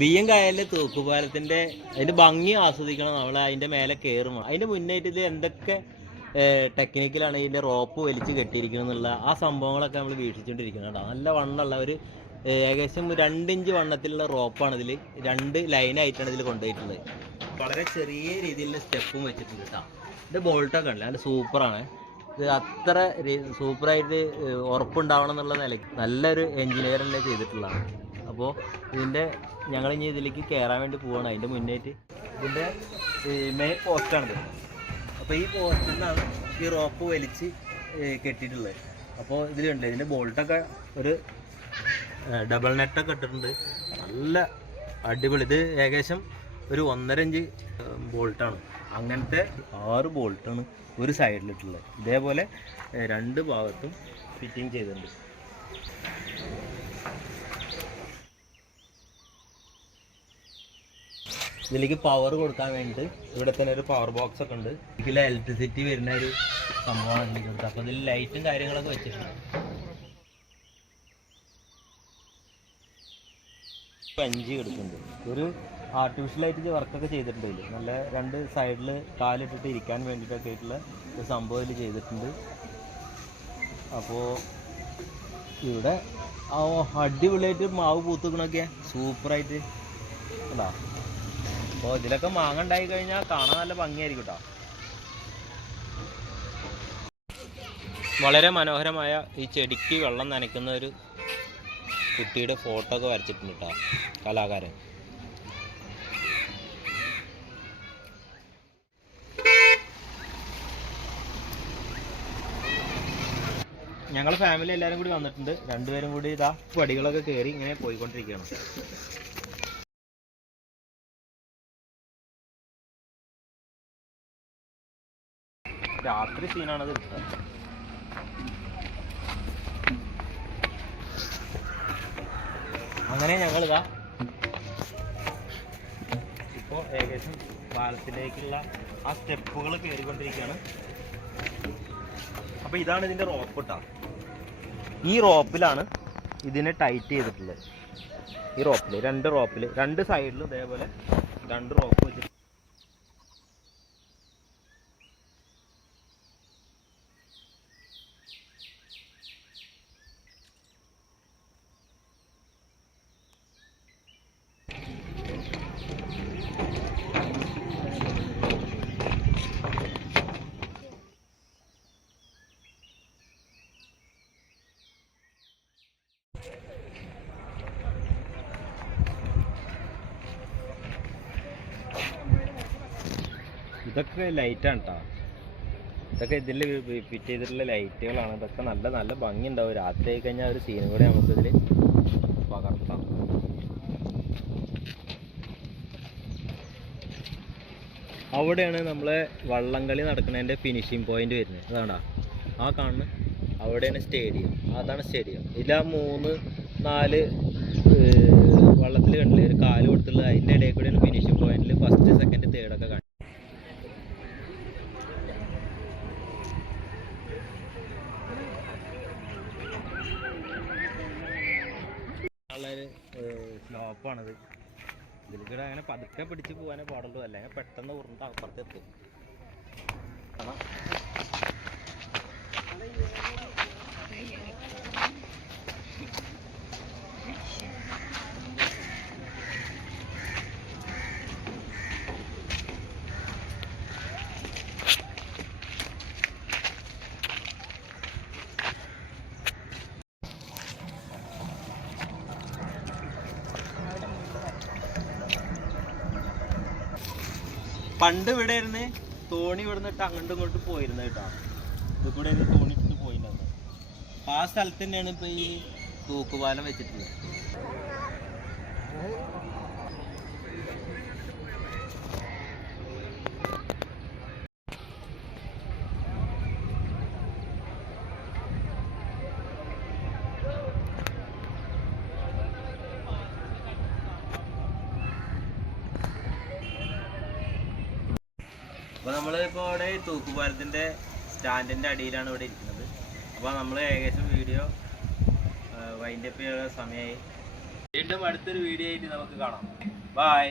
ബിയ്യം കായലിലെ തൂക്കുപാലത്തിൻ്റെ അതിൻ്റെ ഭംഗി ആസ്വദിക്കണം. നമ്മൾ അതിൻ്റെ മേലെ കയറുമ്പോൾ അതിൻ്റെ മുന്നായിട്ട് ഇത് എന്തൊക്കെ ടെക്നിക്കലാണ് ഇതിൻ്റെ റോപ്പ് വലിച്ച് കെട്ടിയിരിക്കണം എന്നുള്ള ആ സംഭവങ്ങളൊക്കെ നമ്മൾ വീക്ഷിച്ചുകൊണ്ടിരിക്കണം കേട്ടോ. നല്ല വണ്ണമുള്ള ഒരു ഏകദേശം 2 ഇഞ്ച് വണ്ണത്തിലുള്ള റോപ്പാണ് ഇതിൽ, 2 ലൈനായിട്ടാണ് ഇതിൽ കൊണ്ടുപോയിട്ടുള്ളത്. വളരെ ചെറിയ രീതിയിലുള്ള സ്റ്റെപ്പും വെച്ചിട്ടുണ്ട് കേട്ടോ. ഇത് ബോൾട്ടൊക്കെ ഉണ്ട്, നല്ല സൂപ്പറാണ്. ഇത് അത്ര സൂപ്പറായിട്ട് ഉറപ്പുണ്ടാവണം എന്നുള്ള നിലയ്ക്ക് നല്ലൊരു എൻജിനീയറല്ലേ ചെയ്തിട്ടുള്ളതാണ്. അപ്പോൾ ഇതിൻ്റെ ഞങ്ങളിനി ഇതിലേക്ക് കയറാൻ വേണ്ടി പോവുകയാണ്. അതിൻ്റെ മുന്നേറ്റ് ഇതിൻ്റെ മെയിൻ പോസ്റ്റാണിത്. അപ്പോൾ ഈ പോസ്റ്റിൽ നിന്നാണ് ഈ റോപ്പ് വലിച്ച് കെട്ടിയിട്ടുള്ളത്. അപ്പോൾ ഇതിലുണ്ട് ഇതിൻ്റെ ബോൾട്ടൊക്കെ ഒരു ഡബിൾ നെറ്റൊക്കെ ഇട്ടിട്ടുണ്ട്. നല്ല അടിപൊളി. ഇത് ഏകദേശം ഒരു 1.5 ഇഞ്ച് ബോൾട്ടാണ്. അങ്ങനത്തെ 6 ബോൾട്ടാണ് ഒരു സൈഡിലിട്ടുള്ളത്. ഇതേപോലെ 2 ഭാഗത്തും ഫിറ്റിങ് ചെയ്തിട്ടുണ്ട്. ഇതിലേക്ക് പവർ കൊടുക്കാൻ വേണ്ടിയിട്ട് ഇവിടെ തന്നെ ഒരു പവർ ബോക്സ് ഒക്കെ ഉണ്ട്. ഇതിൽ ഇലക്ട്രിസിറ്റി വരുന്ന ഒരു സംഭവമാണ് ഇതിൽ കൊടുത്തത്. അപ്പോൾ ഇതിൽ ലൈറ്റും കാര്യങ്ങളൊക്കെ വെച്ചിട്ടുണ്ട്. 5 എടുക്കുന്നുണ്ട്. ഒരു ആർട്ടിഫിഷ്യലായിട്ട് വർക്കൊക്കെ ചെയ്തിട്ടുണ്ട്. ഇതിൽ നല്ല 2 സൈഡിൽ കാലിട്ടിട്ട് ഇരിക്കാൻ വേണ്ടിയിട്ടൊക്കെ ആയിട്ടുള്ള ഒരു സംഭവം ഇതിൽ ചെയ്തിട്ടുണ്ട്. അപ്പോൾ ഇവിടെ അടിപൊളിയായിട്ട് മാവ് പൂത്തുക്കണൊക്കെ സൂപ്പറായിട്ട് അല്ല. അപ്പോൾ ഇതിലൊക്കെ മാങ്ങ ഉണ്ടായി കഴിഞ്ഞാൽ കാണാൻ നല്ല ഭംഗിയായിരിക്കും കേട്ടോ. വളരെ മനോഹരമായ ഈ ചെടിക്ക് വെള്ളം നനയ്ക്കുന്ന ഒരു കുട്ടിയുടെ ഫോട്ടോ ഒക്കെ വരച്ചിട്ടുണ്ട് കേട്ടോ കലാകാരൻ. ഞങ്ങൾ ഫാമിലി എല്ലാവരും കൂടി വന്നിട്ടുണ്ട്. 2 പേരും കൂടി ഇതാ പടികളൊക്കെ കയറി ഇങ്ങനെ പോയിക്കൊണ്ടിരിക്കുകയാണ്. രാത്രി സീനാണത് കിട്ടുക. അങ്ങനെ ഞങ്ങളിതാ ഇപ്പോൾ ഏകദേശം പാലത്തിലേക്കുള്ള ആ സ്റ്റെപ്പുകൾ കയറിക്കൊണ്ടിരിക്കുകയാണ്. അപ്പോൾ ഇതാണ് ഇതിൻ്റെ റോപ്പ് കേട്ടോ. ഈ റോപ്പിലാണ് ഇതിനെ ടൈറ്റ് ചെയ്തിട്ടുള്ളത്. ഈ റോപ്പിൽ 2 റോപ്പിൽ 2 സൈഡിലും ഇതേപോലെ 2 റോപ്പ് വെച്ചിട്ട് ഇതൊക്കെ ലൈറ്റാണ് കേട്ടോ. ഇതൊക്കെ ഇതിൽ ഫിറ്റ് ചെയ്തിട്ടുള്ള ലൈറ്റുകളാണ്. ഇതൊക്കെ നല്ല നല്ല ഭംഗി ഉണ്ടാവും. രാത്രി ആയി കഴിഞ്ഞാൽ ഒരു സീനും കൂടെ നമുക്കിതിൽ പകർത്താം. അവിടെയാണ് നമ്മളെ വള്ളംകളി നടക്കുന്നതിൻ്റെ ഫിനിഷിങ് പോയിന്റ് വരുന്നത്. അതാണോ ആ കാണുന്നത്? അവിടെയാണ് സ്റ്റേഡിയം. അതാണ് സ്റ്റേഡിയം. ഇതിൽ 3, 4 വള്ളത്തിൽ കണ്ടില്ലേ ഒരു കാല് കൊടുത്തുള്ളത്. അതിൻ്റെ ഇടയിൽ കൂടെയാണ് ഫിനിഷിങ് പോയിന്റിൽ 1st, 2nd, 3rd ഒക്കെ കാണുന്നത്. സ്ലോപ്പാണിത്. ഇതിൽ കൂടെ അങ്ങനെ പതുക്കെ പിടിച്ച് പോകാനേ പാടുള്ളൂ, അല്ലെങ്കിൽ പെട്ടെന്ന് ഉരുണ്ട അപ്പുറത്തെത്തും. പണ്ട് ഇവിടെ ഇരുന്ന് തോണി ഇവിടുന്നിട്ട് അങ്ങോട്ടും ഇങ്ങോട്ടും പോയിരുന്നത് കേട്ടോ. ഇത് കൂടെ തോണി ഇട്ട് പോയിട്ടുണ്ടായിരുന്നു. അപ്പം ആ സ്ഥലത്ത് തന്നെയാണ് ഇപ്പം ഈ തൂക്കുപാലം വെച്ചിട്ടുള്ളത്. അപ്പോൾ നമ്മളിപ്പോൾ ഇവിടെ തൂക്കുപാലത്തിൻ്റെ സ്റ്റാൻഡിൻ്റെ അടിയിലാണ് ഇവിടെ ഇരിക്കുന്നത്. അപ്പോൾ നമ്മൾ ഏകദേശം വീഡിയോ വൈൻഡപ്പ് ചെയ്യാനുള്ള സമയമായി. വീണ്ടും അടുത്തൊരു വീഡിയോ ആയിട്ട് നമുക്ക് കാണാം. ബൈ.